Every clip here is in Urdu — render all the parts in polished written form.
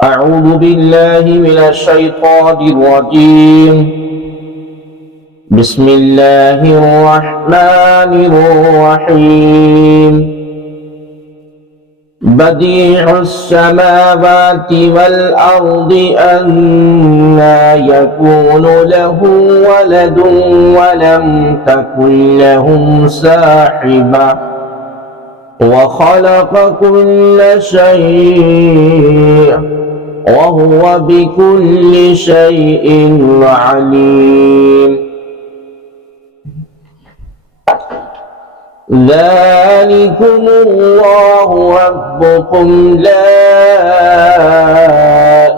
أعوذ بالله من الشيطان الرجيم. بسم الله الرحمن الرحيم. بديع السماوات والأرض أنى يكون له ولد ولم تكن له صاحبة وخلق كل شيء وهو بكل شيء عليم. ذلكم الله ربكم لا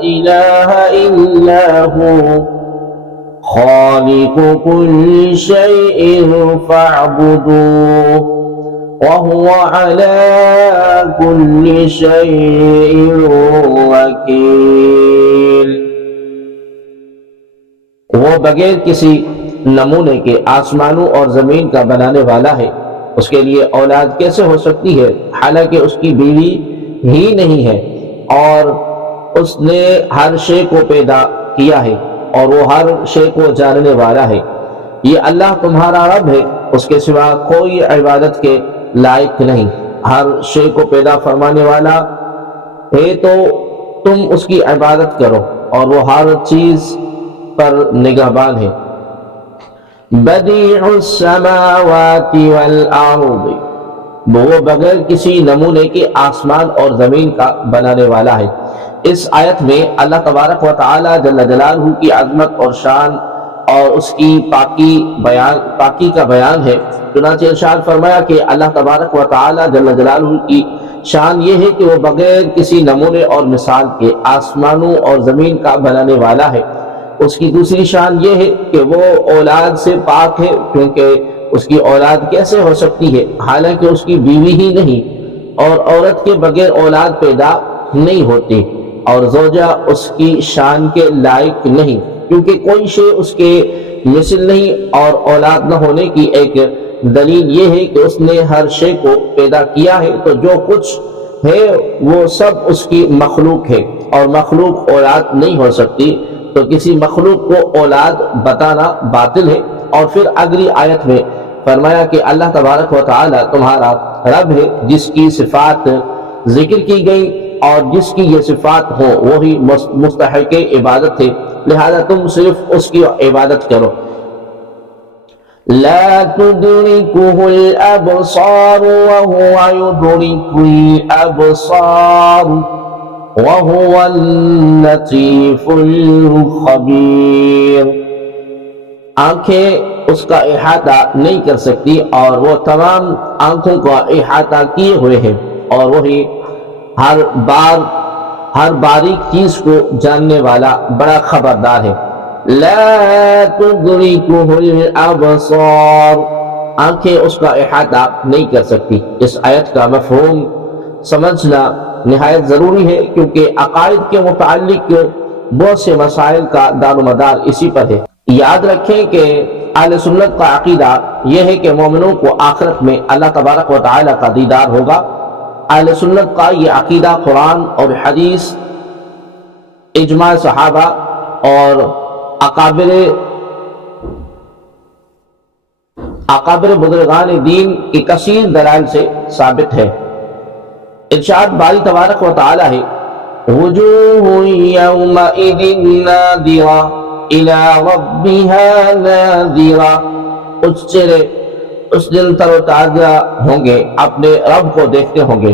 إله إلا هو خالق كل شيء فاعبدوه وهو على كل شيء وكيل. وہ بغیر کسی نمونے کے آسمانوں اور زمین کا بنانے والا ہے. اس کے لیے اولاد کیسے ہو سکتی ہے حالانکہ اس کی بیوی ہی نہیں ہے، اور اس نے ہر شے کو پیدا کیا ہے اور وہ ہر شے کو جاننے والا ہے. یہ اللہ تمہارا رب ہے، اس کے سوا کوئی عبادت کے لائق نہیں. ہر شے کو پیدا فرمانے والا ہے تو تم اس کی عبادت کرو، اور وہ ہر چیز پر نگہبان ہے. بدیع السماوات والارض، وہ بغیر کسی نمونے کے آسمان اور زمین کا بنانے والا ہے. اس آیت میں اللہ تبارک و تعالی جل جلالہ کی عظمت اور شان اور اس کی پاکی کا بیان ہے. چنانچہ ارشاد فرمایا کہ اللہ تبارک و تعالی جل جلالہ کی شان یہ ہے کہ وہ بغیر کسی نمونے اور مثال کے آسمانوں اور زمین کا بنانے والا ہے. اس کی دوسری شان یہ ہے کہ وہ اولاد سے پاک ہے، کیونکہ اس کی اولاد کیسے ہو سکتی ہے حالانکہ اس کی بیوی ہی نہیں، اور عورت کے بغیر اولاد پیدا نہیں ہوتی، اور زوجہ اس کی شان کے لائق نہیں، کیونکہ کوئی شے اس کے مثل نہیں. اور اولاد نہ ہونے کی ایک دلیل یہ ہے کہ اس نے ہر شے کو پیدا کیا ہے، تو جو کچھ ہے وہ سب اس کی مخلوق ہے، اور مخلوق اولاد نہیں ہو سکتی، تو کسی مخلوق کو اولاد بتانا باطل ہے. اور پھر اگلی آیت میں فرمایا کہ اللہ تبارک و تعالی تمہارا رب ہے جس کی صفات ذکر کی گئی، اور جس کی یہ صفات ہو وہی مستحق عبادت ہے، لہذا تم صرف اس کی عبادت کرو. لا تدركه الأبصار وهو يدرك الأبصار وهو اللطيف الخبير. آنکھیں اس کا احاطہ نہیں کر سکتی، اور وہ تمام آنکھوں کا احاطہ کیے ہوئے ہیں، اور وہی ہر باریک چیز کو جاننے والا بڑا خبردار ہے. لا تدركه الابصار، آنکھیں اس کا احاطہ نہیں کر سکتی. اس آیت کا مفہوم سمجھنا نہایت ضروری ہے، کیونکہ عقائد کے متعلق بہت سے مسائل کا دار و مدار اسی پر ہے. یاد رکھیں کہ اہل سنت کا عقیدہ یہ ہے کہ مومنوں کو آخرت میں اللہ تبارک و تعالی کا دیدار ہوگا. اہل سنت کا یہ عقیدہ قرآن اور حدیث، اجماع صحابہ اور اکابر بزرگان دین کی کثیر دلائل سے ثابت ہے. ارشاد باری تبارک و تعالی ہے، وجوہ یومئذ ناظرہ الی ربها ناظرہ، اس چہرے اس دن تر و تازہ ہوں گے، اپنے رب کو دیکھتے ہوں گے.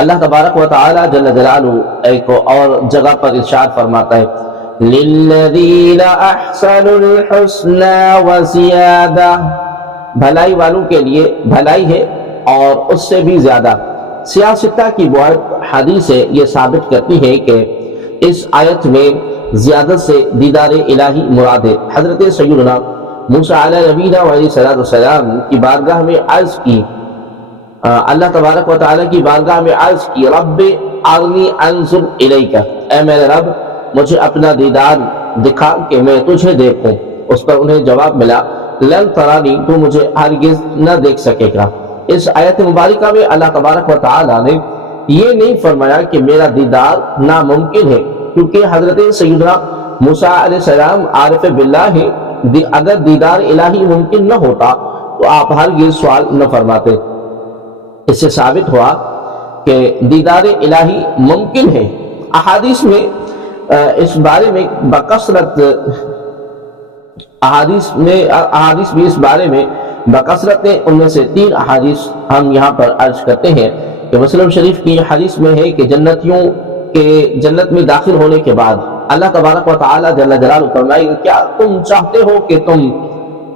اللہ تبارک و تعالی جل جلالہ ایک اور جگہ پر ارشاد فرماتا ہے، للذین احسنوا الحسنى وزیادہ، بھلائی والوں کے لیے بھلائی ہے اور اس سے بھی زیادہ. سیاستہ کی بہت حدیثیں یہ ثابت کرتی ہے کہ اس آیت میں زیادت سے دیدار الہی مراد ہے. حضرت سیدنا موسیٰ علیہ نبینا علیہ السلام کی بارگاہ میں عرض کی، اللہ تبارک و تعالی کی بارگاہ میں عرض کی، رب ارنی انظر الیک، اے میرے رب مجھے اپنا دیدار دکھا کہ میں تجھے دیکھوں. اس پر انہیں جواب ملا، لن ترانی، تو مجھے ہرگز نہ دیکھ سکے گا. اس آیت مبارکہ میں اللہ تبارک و تعالی نے یہ نہیں فرمایا کہ میرا دیدار ناممکن ہے، کیونکہ حضرت سیدنا موسیٰ علیہ السلام عارف باللہ ہے، اگر دیدار الہی ممکن نہ ہوتا تو آپ ہرگز سوال نہ فرماتے۔ اس سے ثابت ہوا کہ دیدار الہی ممکن ہے۔ احادیث میں اس بارے میں بکثرت احادیث بھی اس بارے میں بکثرت ہیں۔ ان میں سے 3 احادیث ہم یہاں پر عرض کرتے ہیں کہ مسلم شریف کی حدیث میں ہے کہ جنتیوں کے جنت میں داخل ہونے کے بعد اللہ تبارک و تعالی جل جلالہ فرمائے گا کیا تم چاہتے ہو کہ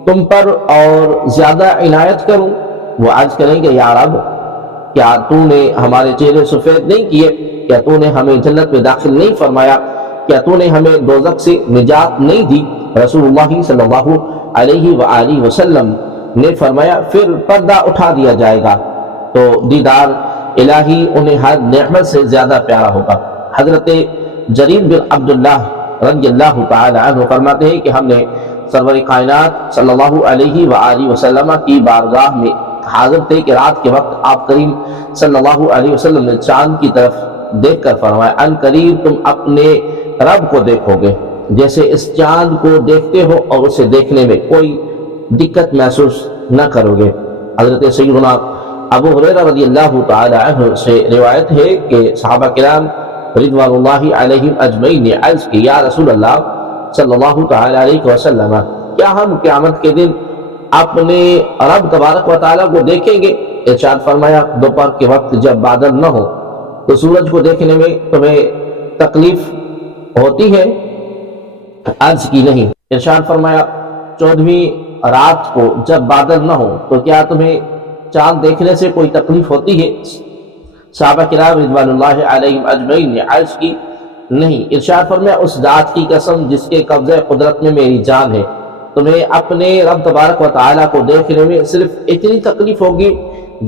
تم پر اور زیادہ عنایت کروں؟ وہ عرض کریں گے یا رب، کیا تو نے ہمارے چہرے سفید نہیں کیے؟ کیا تو نے ہمیں جنت میں داخل نہیں فرمایا؟ کیا تو نے ہمیں دوزخ سے نجات نہیں دی؟ رسول اللہ صلی اللہ علیہ وآلہ وسلم نے فرمایا پھر پردہ اٹھا دیا جائے گا تو دیدار الہی انہیں ہر نعمت سے زیادہ پیارا ہوگا۔ حضرت جریر بن عبداللہ رضی اللہ تعالی عنہ فرماتے ہیں کہ ہم نے سرور کائنات صلی اللہ علیہ وآلہ وسلم کی بارگاہ میں حاضر تھے کہ رات کے وقت آپ کریم صلی اللہ علیہ وسلم نے چاند کی طرف دیکھ کر فرمایا ان قریب تم اپنے رب کو دیکھو گے جیسے اس چاند کو دیکھتے ہو اور اسے دیکھنے میں کوئی دقت محسوس نہ کرو گے۔ حضرت سیدنا ابو ہریرہ رضی اللہ تعالی عنہ سے روایت ہے کہ صحابہ کرام رضوان اللہ علیہم اجمعین نے عرض کی یا رسول اللہ صلی اللہ تعالی علیہ وسلم کیا ہم قیامت کے دن اپنے رب تبارک و تعالیٰ کو دیکھیں گے؟ ارشاد فرمایا دوپہر کے وقت جب بادل نہ ہو تو سورج کو دیکھنے میں تمہیں تکلیف ہوتی ہے؟ عرض کی نہیں۔ ارشاد فرمایا 14ویں رات کو جب بادل نہ ہو تو کیا تمہیں چاند دیکھنے سے کوئی تکلیف ہوتی ہے؟ صحابہ کرام رضوان اللہ علیہم اجمعین نے عرض کی نہیں۔ ارشاد فرمایا اس ذات کی قسم جس کے قبضہ قدرت میں میری جان ہے، تمہیں اپنے رب تبارک و تعالیٰ کو دیکھنے میں صرف اتنی تکلیف ہوگی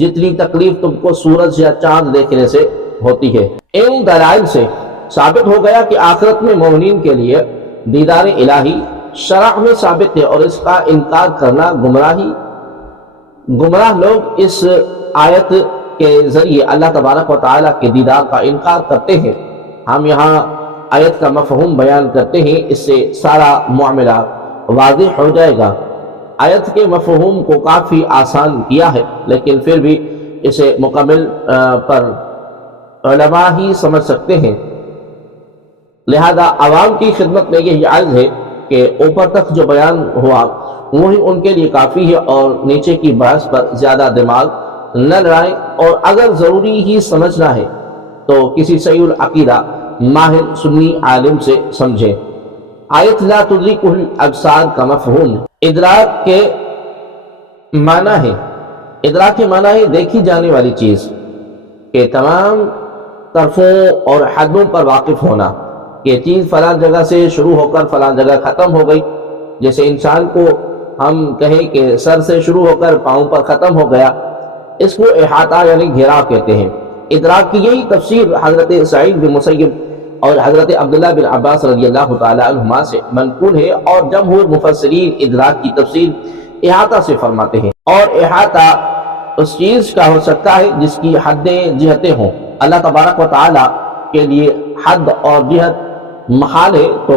جتنی تکلیف تم کو سورج یا چاند دیکھنے سے ہوتی ہے۔ ان دلائل سے ثابت ہو گیا کہ آخرت میں مومنین کے لیے دیدار الہی شرع میں ثابت ہے اور اس کا انکار کرنا گمراہ لوگ اس آیت کے ذریعے اللہ تبارک و تعالیٰ کے دیدار کا انکار کرتے ہیں۔ ہم یہاں آیت کا مفہوم بیان کرتے ہیں، اس سے سارا معاملہ واضح ہو جائے گا۔ آیت کے مفہوم کو کافی آسان کیا ہے لیکن پھر بھی اسے مکمل پر علماء ہی سمجھ سکتے ہیں، لہذا عوام کی خدمت میں یہی عرض ہے کہ اوپر تک جو بیان ہوا وہی ان کے لیے کافی ہے اور نیچے کی بحث پر زیادہ دماغ نہ لڑائیں، اور اگر ضروری ہی سمجھنا ہے تو کسی صحیح العقیدہ ماہر سنی عالم سے سمجھیں۔ آیت لا تدرکہ الابصار کا مفہوم ادراک کے معنی ہے دیکھی جانے والی چیز کہ تمام طرفوں اور حدوں پر واقف ہونا، کہ چیز فلاں جگہ سے شروع ہو کر فلاں جگہ ختم ہو گئی، جیسے انسان کو ہم کہیں کہ سر سے شروع ہو کر پاؤں پر ختم ہو گیا، اس کو احاطہ یعنی گھیراؤ کہتے ہیں۔ ادراک کی یہی تفسیر حضرت سعید بن مسیب اور حضرت عبداللہ بن عباس رضی اللہ تعالی عنہما سے منقول ہے، اور جمہور مفسرین ادراک کی تفسیر احاطہ سے فرماتے ہیں، اور احاطہ اس چیز کا ہو سکتا ہے جس کی حدیں جہتیں ہوں۔ اللہ تبارک و تعالی کے لیے حد اور جہت محال ہے تو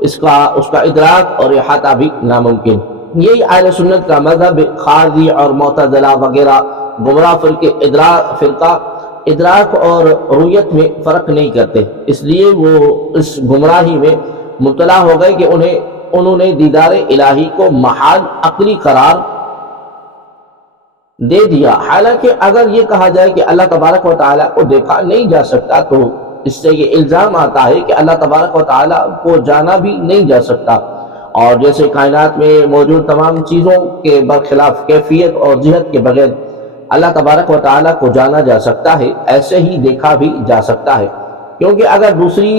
اس کا ادراک اور احاطہ بھی ناممکن۔ یہی اہل سنت کا مذہب، خارجی اور معتزلہ وغیرہ گمراہ فرقہ ادراک اور رؤیت میں فرق نہیں کرتے، اس لیے وہ اس گمراہی میں مبتلا ہو گئے کہ انہوں نے دیدار الہی کو محال عقلی قرار دے دیا، حالانکہ اگر یہ کہا جائے کہ اللہ تبارک و تعالیٰ کو دیکھا نہیں جا سکتا تو اس سے یہ الزام آتا ہے کہ اللہ تبارک و تعالیٰ کو جانا بھی نہیں جا سکتا، اور جیسے کائنات میں موجود تمام چیزوں کے برخلاف کیفیت اور جہت کے بغیر اللہ تبارک و تعالیٰ کو جانا جا سکتا ہے، ایسے ہی دیکھا بھی جا سکتا ہے، کیونکہ اگر دوسری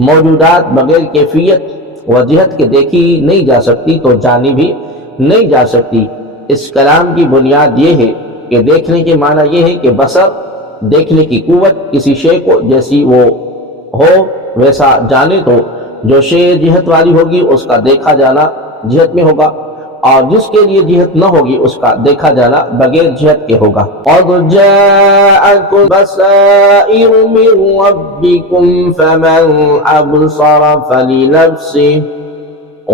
موجودات بغیر کیفیت و جہت کے دیکھی نہیں جا سکتی تو جانی بھی نہیں جا سکتی۔ اس کلام کی بنیاد یہ ہے کہ دیکھنے کے معنی یہ ہے کہ بصر، دیکھنے کی قوت، کسی شے کو جیسی وہ ہو ویسا جانے، تو جو شے جہت والی ہوگی اس کا دیکھا جانا جہت میں ہوگا، اور جس کے لیے جہت نہ ہوگی اس کا دیکھا جانا بغیر جہت کے ہوگا۔ قَدْ جَاءَكُمْ بَصَائِرُ مِن رَّبِّكُمْ فَمَنْ أَبْصَرَ فَلِنَفْسِهِ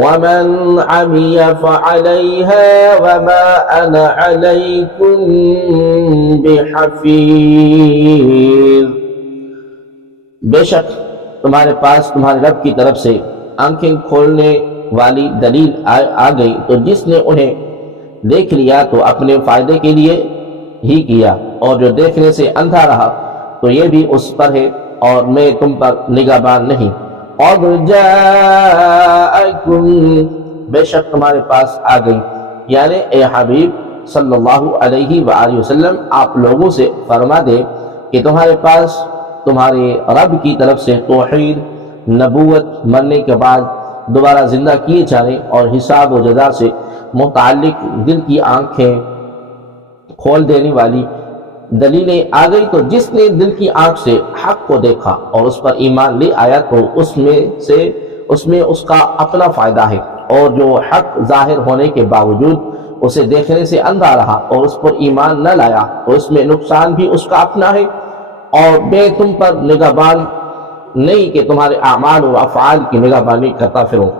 وَمَنْ عَمِيَ فَعَلَيْهَا وَمَا أَنَا عَلَيْكُمْ بِحَفِيظٍ۔ بے شک تمہارے پاس تمہارے رب کی طرف سے آنکھیں کھولنے والی دلیل آ گئی، تو جس نے انہیں دیکھ لیا تو اپنے فائدے کے لیے ہی کیا، اور جو دیکھنے سے اندھا رہا تو یہ بھی اس پر ہے، اور میں تم پر نگہبان نہیں۔ اور جاءکم، بے شک تمہارے پاس آ گئی، یعنی اے حبیب صلی اللہ علیہ وآلہ وسلم آپ لوگوں سے فرما دے کہ تمہارے پاس تمہارے رب کی طرف سے توحید، نبوت، مرنے کے بعد دوبارہ زندہ کیے جانے اور حساب و جزا سے متعلق دل کی آنکھیں کھول دینے والی دلیلیں آ گئی، تو جس نے دل کی آنکھ سے حق کو دیکھا اور اس پر ایمان لے آیا تو اس میں اس کا اپنا فائدہ ہے، اور جو حق ظاہر ہونے کے باوجود اسے دیکھنے سے اندھا رہا اور اس پر ایمان نہ لایا تو اس میں نقصان بھی اس کا اپنا ہے، اور میں تم پر نگہبان نہیں کہ تمہارے اعمال اور افعال کی نگہبانی کرتا پھروں۔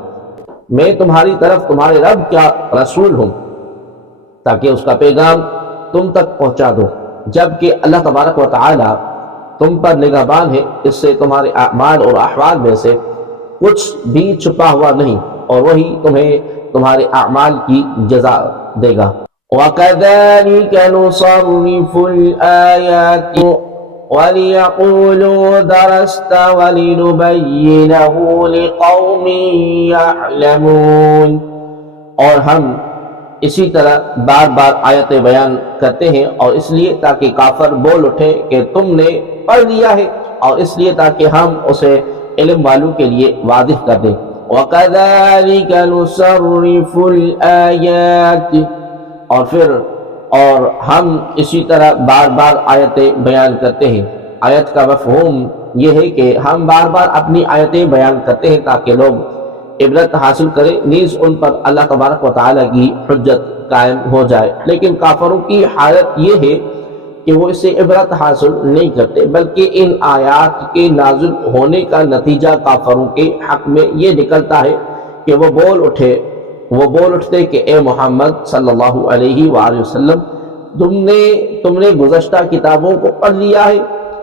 میں تمہاری طرف تمہارے رب کا رسول ہوں تاکہ اس کا پیغام تم تک پہنچا دو، جبکہ اللہ تبارک و تعالی تم پر نگہبان ہے، اس سے تمہارے اعمال اور احوال میں سے کچھ بھی چھپا ہوا نہیں، اور وہی تمہیں تمہارے اعمال کی جزا دے گا۔ وَكَذَلِكَ نُصَرِّفُ الْآيَاتِ وَلِيَقُولُوا دَرَسْتَ وَلِنُبَيِّنَهُ لِقَوْمٍ يَعْلَمُونَ، اور ہم اسی طرح بار بار آیتیں بیان کرتے ہیں، اور اس لیے تاکہ کافر بول اٹھے کہ تم نے پڑھ لیا ہے، اور اس لیے تاکہ ہم اسے علم والوں کے لیے واضح کر دیں۔ وَكَذَلِكَ نُصَرِّفُ الْآيَاتِ، اور ہم اسی طرح بار بار آیتیں بیان کرتے ہیں۔ آیت کا مفہوم یہ ہے کہ ہم بار بار اپنی آیتیں بیان کرتے ہیں تاکہ لوگ عبرت حاصل کریں، نیز ان پر اللہ تبارک و تعالیٰ کی حجت قائم ہو جائے۔ لیکن کافروں کی حالت یہ ہے کہ وہ اس سے عبرت حاصل نہیں کرتے، بلکہ ان آیات کے نازل ہونے کا نتیجہ کافروں کے حق میں یہ نکلتا ہے کہ وہ بول اٹھتے کہ اے محمد صلی اللہ علیہ وآلہ وسلم، تم نے گزشتہ کتابوں کو پڑھ لیا ہے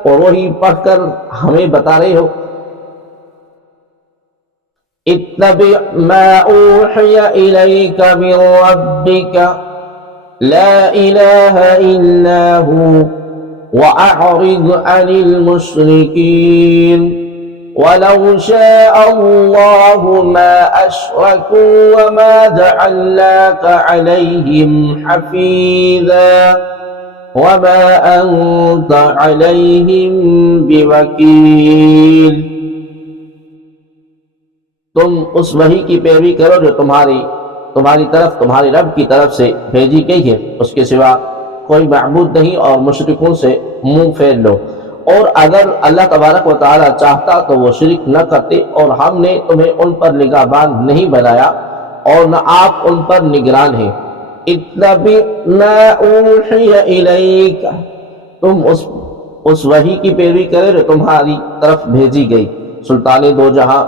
اور وہی پڑھ کر ہمیں بتا رہے ہو۔ اتبع ما اوحی الیک من ربک لا الہ الا ہو واعرض عن المشرکین وَلَوْ شَاءَ اللَّهُ مَا أَشْرَكُوا وَمَا جَعَلْنَاكَ عَلَيْهِمْ حَفِيظًا وَمَا أَنْتَ عَلَيْهِمْ بِوَكِيلٍ۔ تم اس وحی کی پیروی کرو جو تمہاری طرف تمہارے رب کی طرف سے بھیجی گئی ہے، اس کے سوا کوئی معبود نہیں، اور مشرکوں سے منہ پھیر لو۔ اور اگر اللہ تبارک و تعالی چاہتا تو وہ شرک نہ کرتے، اور ہم نے تمہیں ان پر نگہبان نہیں بنایا اور نہ آپ ان پر نگران ہیں۔ اتبع ما اوحی الیک، تم اس وحی کی پیروی کرے جو تمہاری طرف بھیجی گئی۔ سلطان دو جہاں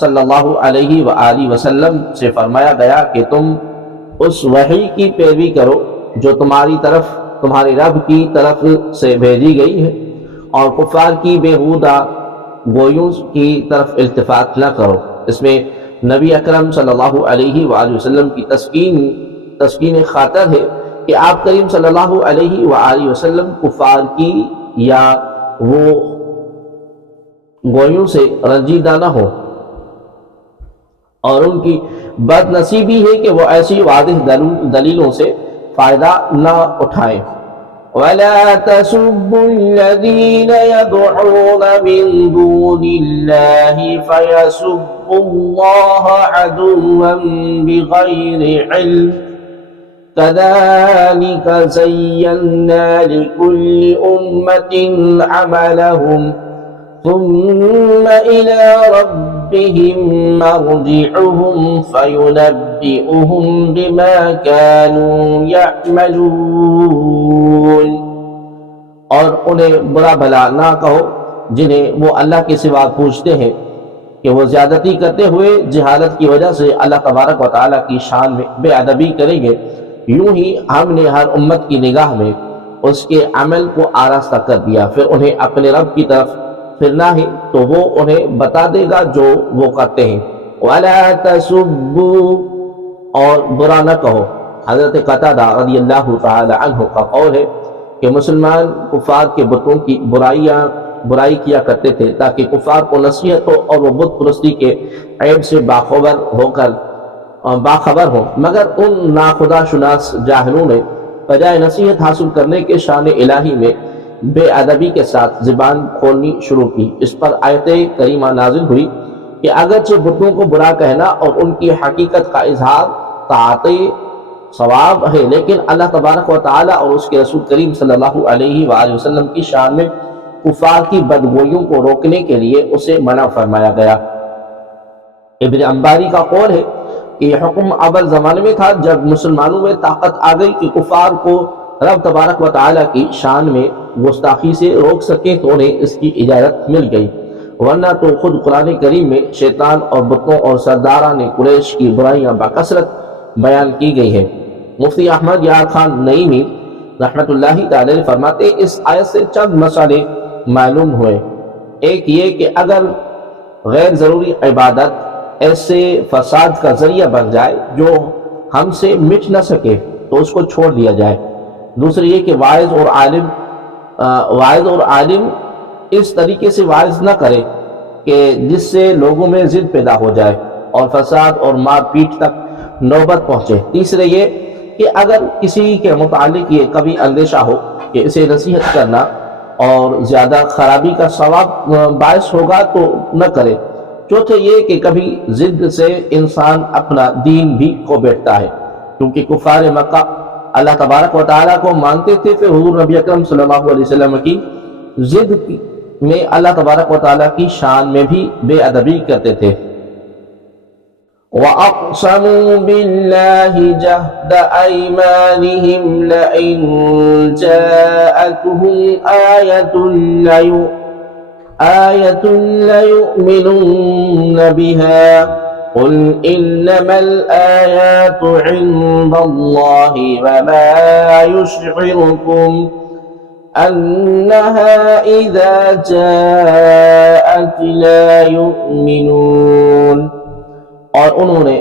صلی اللہ علیہ وآلہ وسلم سے فرمایا گیا کہ تم اس وحی کی پیروی کرو جو تمہارے رب کی طرف سے بھیجی گئی ہے، اور کفار کی بیہودہ گویوں کی طرف التفات نہ کرو۔ اس میں نبی اکرم صلی اللہ علیہ وآلہ وسلم کی تسکین خاطر ہے کہ آپ کریم صلی اللہ علیہ وآلہ وسلم کفار کی یا وہ گویوں سے رنجیدہ نہ ہو، اور ان کی بد نصیبی ہے کہ وہ ایسی واضح دلیلوں سے فائدہ نہ اٹھائیں۔ وَلَا تَسُبُّوا الَّذِينَ يَدْعُونَ مِن دُونِ اللَّهِ فَيَسُبُّوا اللَّهَ عَدُوًّا بِغَيْرِ عِلْمٍ كَذَلِكَ زَيَّنَّا لِكُلِّ أُمَّةٍ عَمَلَهُمْ ثُمَّ إِلَى رَبِّهِمْ ربهم مرجعهم فينبئهم بما كانوا يعملون، اور انہیں برا بھلا نہ کہو جنہیں وہ اللہ کے سوا پوچھتے ہیں کہ وہ زیادتی کرتے ہوئے جہالت کی وجہ سے اللہ تبارک و تعالیٰ کی شان میں بے ادبی کریں گے۔ یوں ہی ہم نے ہر امت کی نگاہ میں اس کے عمل کو آراستہ کر دیا، پھر انہیں اپنے رب کی طرف پھرنا ہے تو وہ انہیں بتا دے گا جو وہ کرتے ہیں۔ وَلَا تَسُبُّوا، اور برا نہ کہو۔ حضرت قتادہ رضی اللہ تعالی عنہ کا قول ہے کہ مسلمان کفار کے بتوں کی برائی کیا کرتے تھے تاکہ کفار کو نصیحت ہو اور وہ بت پرستی کے عیب سے باخبر ہو، مگر ان ناخدا شناس جاہلوں نے بجائے نصیحت حاصل کرنے کے شان الہی میں بے ادبی کے ساتھ زبان کھولنی شروع کی۔ اس پر آیت کریمہ نازل ہوئی کہ اگرچہ بتوں کو برا کہنا اور ان کی حقیقت کا اظہار طاعت ثواب ہے، لیکن اللہ تبارک و تعالیٰ اور اس کے رسول کریم صلی اللہ علیہ وآلہ وسلم کی شان میں کفار کی بدگوئیوں کو روکنے کے لیے اسے منع فرمایا گیا۔ ابن انباری کا قول ہے کہ یہ حکم اول زمانے میں تھا، جب مسلمانوں میں طاقت آ گئی کہ کفار کو رب تبارک و تعالیٰ کی شان میں گستاخی سے روک سکیں تو انہیں اس کی اجازت مل گئی، ورنہ تو خود قرآن کریم میں شیطان اور بتوں اور سرداران قریش کی برائیاں بکثرت بیان کی گئی ہیں۔ مفتی احمد یار خان نعیمی رحمۃ اللہ تعالی فرماتے اس آیت سے چند مسئلے معلوم ہوئے۔ ایک یہ کہ اگر غیر ضروری عبادت ایسے فساد کا ذریعہ بن جائے جو ہم سے مٹ نہ سکے تو اس کو چھوڑ دیا جائے۔ دوسری یہ کہ واعظ اور عالم اس طریقے سے واعظ نہ کرے کہ جس سے لوگوں میں ضد پیدا ہو جائے اور فساد اور مار پیٹ تک نوبت پہنچے۔ تیسرے یہ کہ اگر کسی کے متعلق یہ کبھی اندیشہ ہو کہ اسے نصیحت کرنا اور زیادہ خرابی کا ثواب باعث ہوگا تو نہ کرے۔ چوتھے یہ کہ کبھی ضد سے انسان اپنا دین بھی کھو بیٹھتا ہے، کیونکہ کفار مکہ اللہ تبارک و تعالیٰ کو مانتے تھے، پھر حضور نبی اکرم صلی اللہ علیہ وسلم کی ضد میں اللہ تبارک و تعالیٰ کی شان میں بھی بے ادبی کرتے تھے۔ وَأَقْسَمُوا بِاللَّهِ جَهْدَ أَيْمَانِهِمْ لَئِن جَاءَتْهُمْ آيَةٌ لَيُؤْمِنُنَّ بِهَا قُلْ إِنَّمَا الْآيَاتُ عِندَ اللَّهِ وَمَا يُشْعِرُكُمْ أَنَّهَا إِذَا جَاءَتْ لَا يُؤْمِنُونَ، اور انہوں نے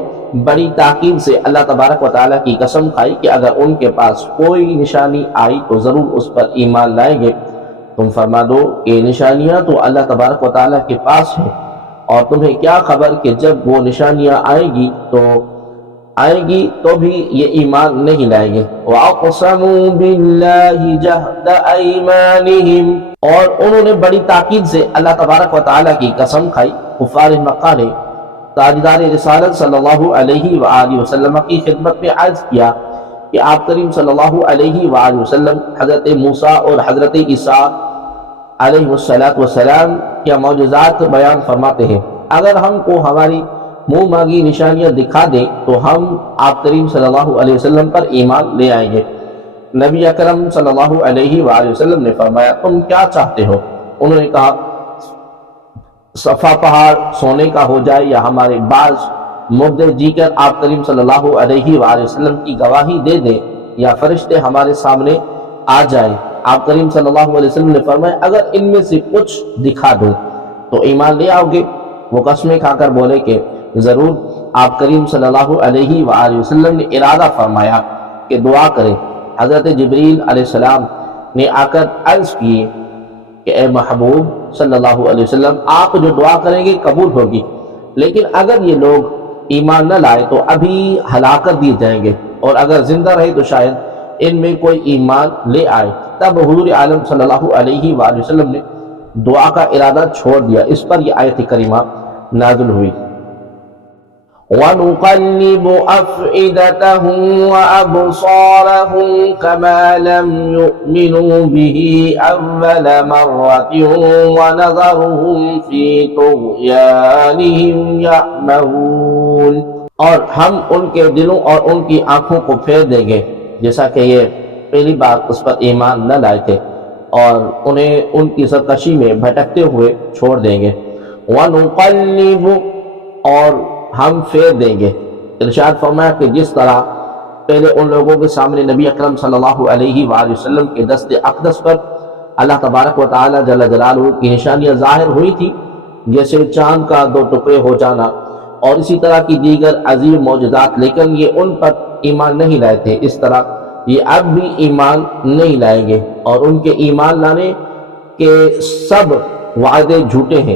بڑی تاکید سے اللہ تبارک و تعالیٰ کی قسم کھائی کہ اگر ان کے پاس کوئی نشانی آئی تو ضرور اس پر ایمان لائیں گے۔ تم فرما دو کہ نشانیاں تو اللہ تبارک و تعالیٰ کے پاس ہیں، اور تمہیں کیا خبر کہ جب وہ نشانیاں آئیں گی تو بھی یہ ایمان نہیں لائیں گے۔ وَأَقْسَمُوا بِاللَّهِ جَهْدَ أَيْمَانِهِمْ، اور انہوں نے بڑی تاکید سے اللہ تبارک و تعالیٰ کی قسم کھائی۔ کفار مکہ نے تاجدار رسالت صلی اللہ علیہ وآلہ وسلم کی خدمت میں عرض کیا کہ آپ کریم صلی اللہ علیہ وآلہ وسلم حضرت موسیٰ اور حضرت عیسیٰ علیہ السلام کے معجزات بیان فرماتے ہیں، اگر ہم کو ہماری منہ مانگی نشانیاں دکھا دیں تو ہم آپ کریم صلی اللہ علیہ وسلم پر ایمان لے آئیں گے۔ نبی اکرم صلی اللہ علیہ وآلہ وسلم نے فرمایا تم کیا چاہتے ہو؟ انہوں نے کہا صفا پہاڑ سونے کا ہو جائے یا ہمارے بعض مردے جی کر آپ کریم صلی اللہ علیہ وآلہ وسلم کی گواہی دے دیں یا فرشتے ہمارے سامنے آ جائیں۔ آپ کریم صلی اللہ علیہ وسلم نے فرمایا اگر ان میں سے کچھ دکھا دوں تو ایمان لے آؤ گے؟ وہ قسمیں کھا کر بولے کہ ضرور۔ آپ کریم صلی اللہ علیہ وآلہ وسلم نے ارادہ فرمایا کہ دعا کریں۔ حضرت جبریل علیہ السلام نے آ کر عرض کیے کہ اے محبوب صلی اللہ علیہ وسلم آپ جو دعا کریں گے قبول ہوگی، لیکن اگر یہ لوگ ایمان نہ لائے تو ابھی ہلاکت دیے جائیں گے، اور اگر زندہ رہے تو شاید ان میں کوئی ایمان لے آئے۔ تب حضور عالم صلی اللہ علیہ وآلہ وسلم نے دعا کا ارادہ چھوڑ دیا۔ اس پر یہ آیت کریمہ نازل ہوئی۔ وَنُقَلِّبُ أَفْئِدَتَهُمْ وَأَبْصَارَهُمْ كَمَا لَمْ يُؤْمِنُوا بِهِ أَوَّلَ مَرَّةٍ وَنَذَرُهُمْ فِي طُغْيَانِهِمْ يَعْمَهُونَ، اور ہم ان کے دلوں اور ان کی آنکھوں کو پھیر دیں گے جیسا کہ یہ پہلی بار اس پر ایمان نہ لائے تھے، اور انہیں ان کی سرکشی میں بھٹکتے ہوئے چھوڑ دیں گے۔ وَنُقَلِّبُ، اور ہم پھیر دیں گے۔ ارشاد فرمایا کہ جس طرح پہلے ان لوگوں کے سامنے نبی اکرم صلی اللہ علیہ وآلہ وسلم کے دست اقدس پر اللہ تبارک و تعالی جل جلالہ کی نشانیاں ظاہر ہوئی تھی، جیسے چاند کا دو ٹکڑے ہو جانا اور اسی طرح کی دیگر عظیم معجزات، لیکن یہ ان پر ایمان نہیں لائے تھے، اس طرح یہ اب بھی ایمان نہیں لائیں گے، اور ان کے ایمان لانے کے سب وعدے جھوٹے ہیں۔